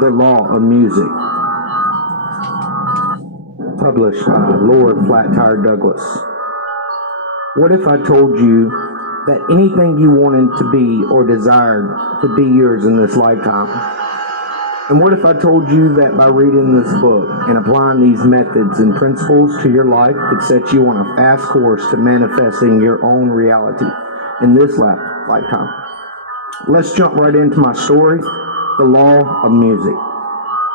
The Law of Music, published by Lord Flattire Douglas. What if I told you that anything you wanted to be or desired could be yours in this lifetime? And what if I told you that by reading this book and applying these methods and principles to your life could set you on a fast course to manifesting your own reality in this lifetime? Let's jump right into my story. The Law of Music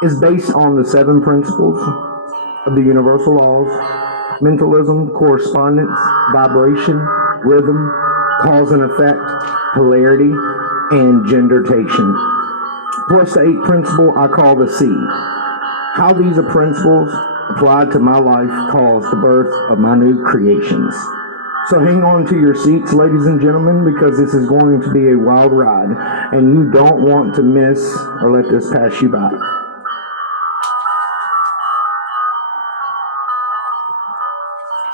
is based on the 7 principles of the universal laws: mentalism, correspondence, vibration, rhythm, cause and effect, polarity, and gendertation. Plus the 8th principle I call the seed. How these principles applied to my life caused the birth of my new creations. So hang on to your seats, ladies and gentlemen, because this is going to be a wild ride, and you don't want to miss or let this pass you by.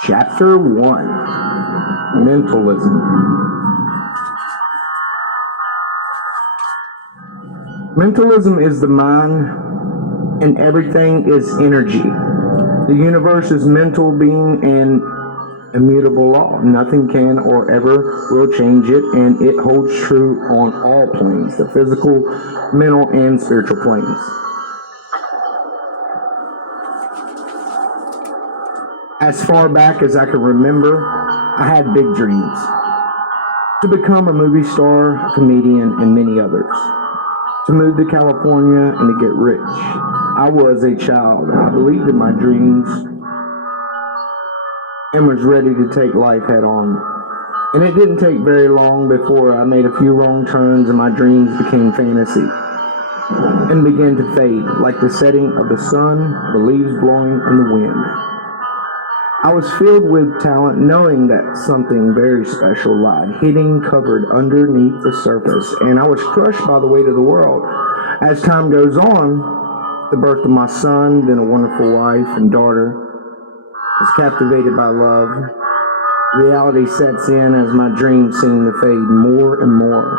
Chapter 1, Mentalism. Mentalism is the mind, and everything is energy. The universe is mental being and immutable law. Nothing can or ever will change it, and it holds true on all planes, the physical, mental, and spiritual planes. As far back as I can remember, I had big dreams. To become a movie star, a comedian, and many others. To move to California and to get rich. I was a child. I believed in my dreams and was ready to take life head on. And it didn't take very long before I made a few wrong turns and my dreams became fantasy and began to fade like the setting of the sun, the leaves blowing in the wind. I was filled with talent, knowing that something very special lied hidden, covered underneath the surface, and I was crushed by the weight of the world. As time goes on, the birth of my son, then a wonderful wife and daughter, was captivated by love. Reality sets in as my dreams seem to fade more and more.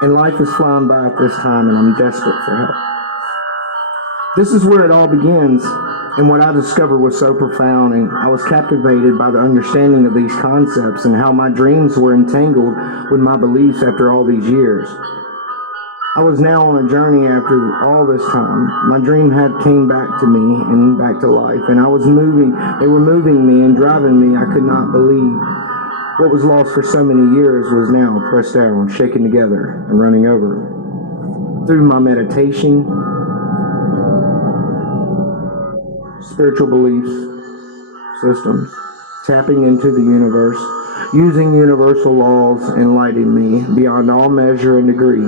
And life is flying by at this time, and I'm desperate for help. This is where it all begins, and what I discovered was so profound, and I was captivated by the understanding of these concepts and how my dreams were entangled with my beliefs after all these years. I was now on a journey after all this time. My dream had came back to me and back to life, and they were moving me and driving me. I could not believe what was lost for so many years was now pressed down, shaken together, and running over. Through my meditation, spiritual beliefs, systems, tapping into the universe, using universal laws enlightening me beyond all measure and degree.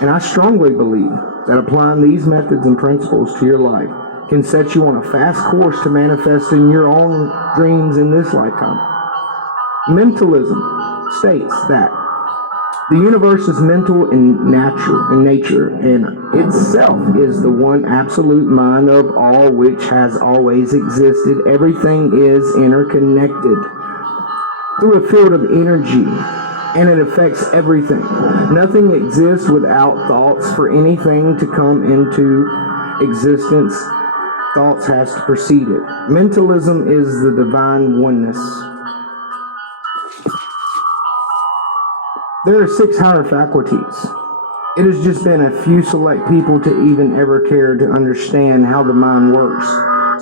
And I strongly believe that applying these methods and principles to your life can set you on a fast course to manifesting your own dreams in this lifetime. Mentalism states that the universe is mental in nature, and itself is the one absolute mind of all which has always existed. Everything is interconnected through a field of energy, and it affects everything. Nothing exists without thoughts. For anything to come into existence, thoughts has to precede it. Mentalism is the divine oneness. There are 6 higher faculties. It has just been a few select people to even ever care to understand how the mind works.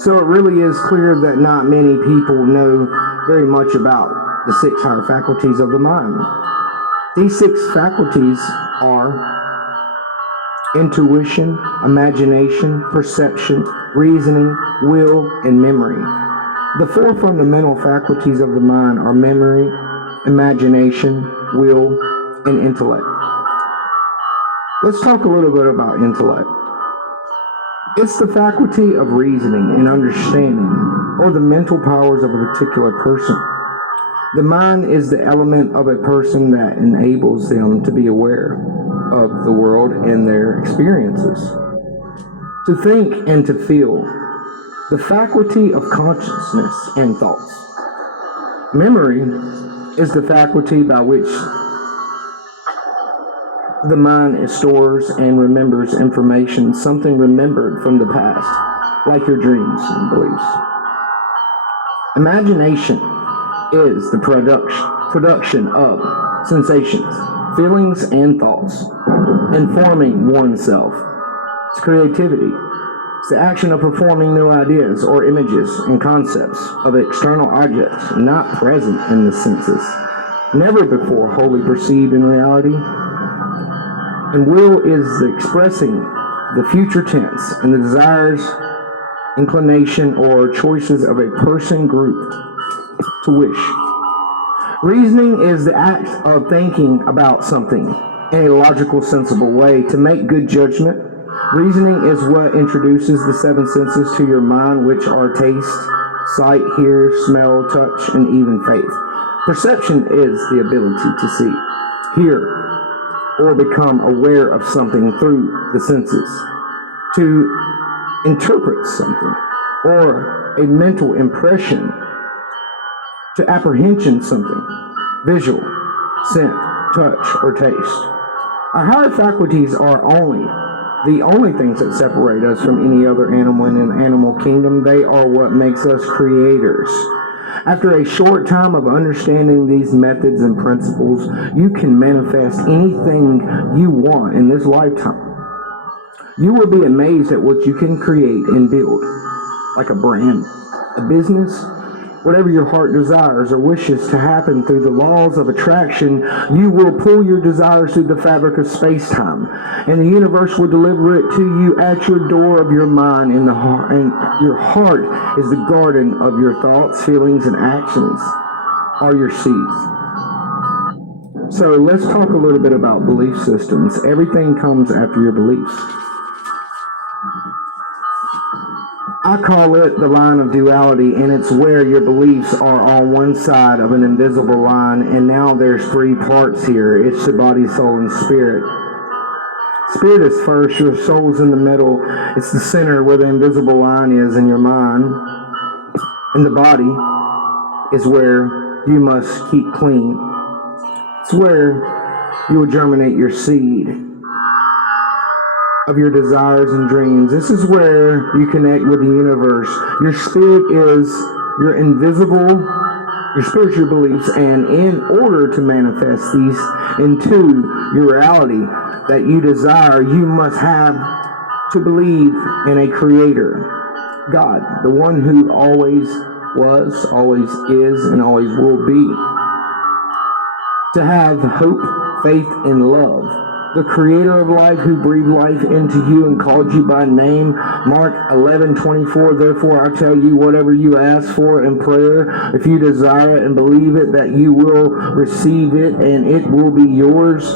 So it really is clear that not many people know very much about the 6 higher faculties of the mind. These 6 faculties are intuition, imagination, perception, reasoning, will, and memory. The 4 fundamental faculties of the mind are memory, imagination, will, and intellect. Let's talk a little bit about intellect. It's the faculty of reasoning and understanding, or the mental powers of a particular person. The mind is the element of a person that enables them to be aware of the world and their experiences, to think and to feel. The faculty of consciousness and thoughts. Memory is the faculty by which The mind stores and remembers information, something remembered from the past, like your dreams and beliefs. Imagination is the production of sensations, feelings, and thoughts, informing oneself. It's creativity. It's the action of performing new ideas or images and concepts of external objects not present in the senses, never before wholly perceived in reality. And will is the expressing the future tense and the desires, inclination, or choices of a person, group to wish. Reasoning is the act of thinking about something in a logical, sensible way to make good judgment. Reasoning is what introduces the seven senses to your mind, which are taste, sight, hear, smell, touch, and even faith. Perception is the ability to see, hear, or become aware of something through the senses, to interpret something, or a mental impression, to apprehension something, visual, scent, touch, or taste. Our higher faculties are the only things that separate us from any other animal in an animal kingdom. They are what makes us creators. After a short time of understanding these methods and principles, you can manifest anything you want in this lifetime. You will be amazed at what you can create and build, like a brand, a business, whatever your heart desires or wishes to happen through the laws of attraction. You will pull your desires through the fabric of space-time, and the universe will deliver it to you at your door of your mind. In the heart, and your heart is the garden of your thoughts, feelings, and actions are your seeds. So let's talk a little bit about belief systems. Everything comes after your beliefs. I call it the line of duality, and it's where your beliefs are on one side of an invisible line, and now there's three parts here. It's the body, soul, and spirit. Spirit is first, your soul's in the middle. It's the center where the invisible line is in your mind. And the body is where you must keep clean. It's where you will germinate your seed of your desires and dreams. This is where you connect with the universe. Your spirit is your spiritual beliefs, and in order to manifest these into your reality that you desire, you must have to believe in a creator, God, the one who always was, always is, and always will be. To have hope, faith, and love. The creator of life who breathed life into you and called you by name. Mark 11:24, therefore I tell you, whatever you ask for in prayer, if you desire it and believe it, that you will receive it and it will be yours.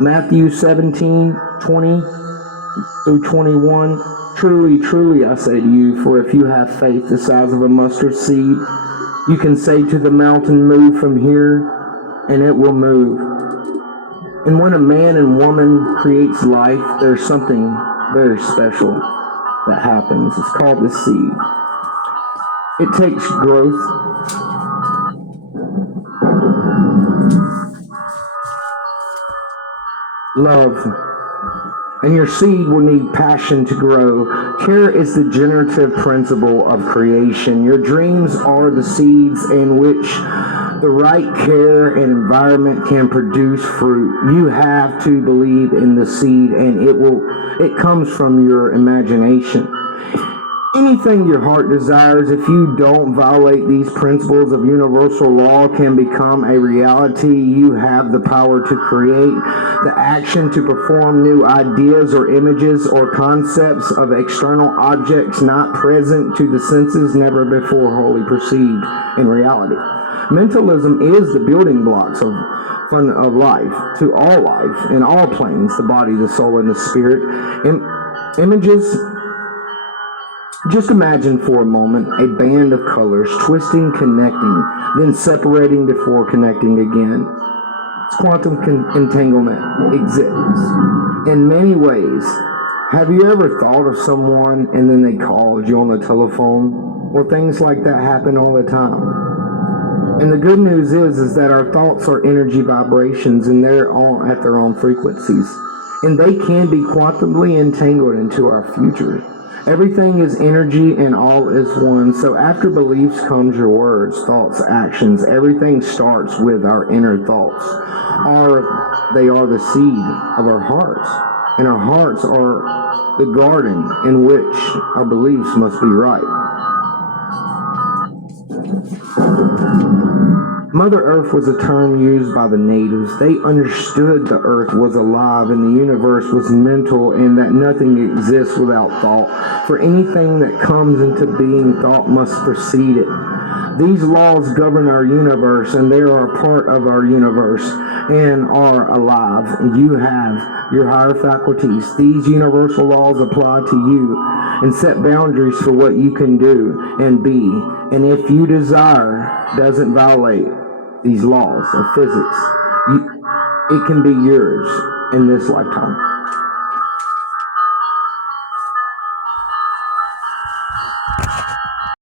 Matthew 17:20 through 21, truly, truly I say to you, for if you have faith the size of a mustard seed, you can say to the mountain, move from here, and it will move. And when a man and woman creates life, there's something very special that happens. It's called the seed. It takes growth. Love. And your seed will need passion to grow. Care is the generative principle of creation. Your dreams are the seeds in which the right care and environment can produce fruit. You have to believe in the seed, and it comes from your imagination. Anything your heart desires, if you don't violate these principles of universal law, can become a reality. You have the power to create, the action to perform new ideas or images or concepts of external objects not present to the senses, never before wholly perceived in reality. Mentalism is the building blocks of life, to all life, in all planes, the body, the soul, and the spirit. Images. Just imagine for a moment a band of colors twisting, connecting, then separating before connecting again. Quantum entanglement exists in many ways. Have you ever thought of someone and then they called you on the telephone? Well, things like that happen all the time. And the good news is that our thoughts are energy vibrations, and they're all at their own frequencies. And they can be quantumly entangled into our future. Everything is energy and all is one. So after beliefs comes your words, thoughts, actions. Everything starts with our inner thoughts. They are the seed of our hearts. And our hearts are the garden in which our beliefs must be right. Mother Earth was a term used by the natives. They understood the Earth was alive and the universe was mental and that nothing exists without thought. For anything that comes into being, thought must precede it. These laws govern our universe and they are a part of our universe and are alive. You have your higher faculties. These universal laws apply to you and set boundaries for what you can do and be. And if you desire doesn't violate these laws of physics, it can be yours in this lifetime.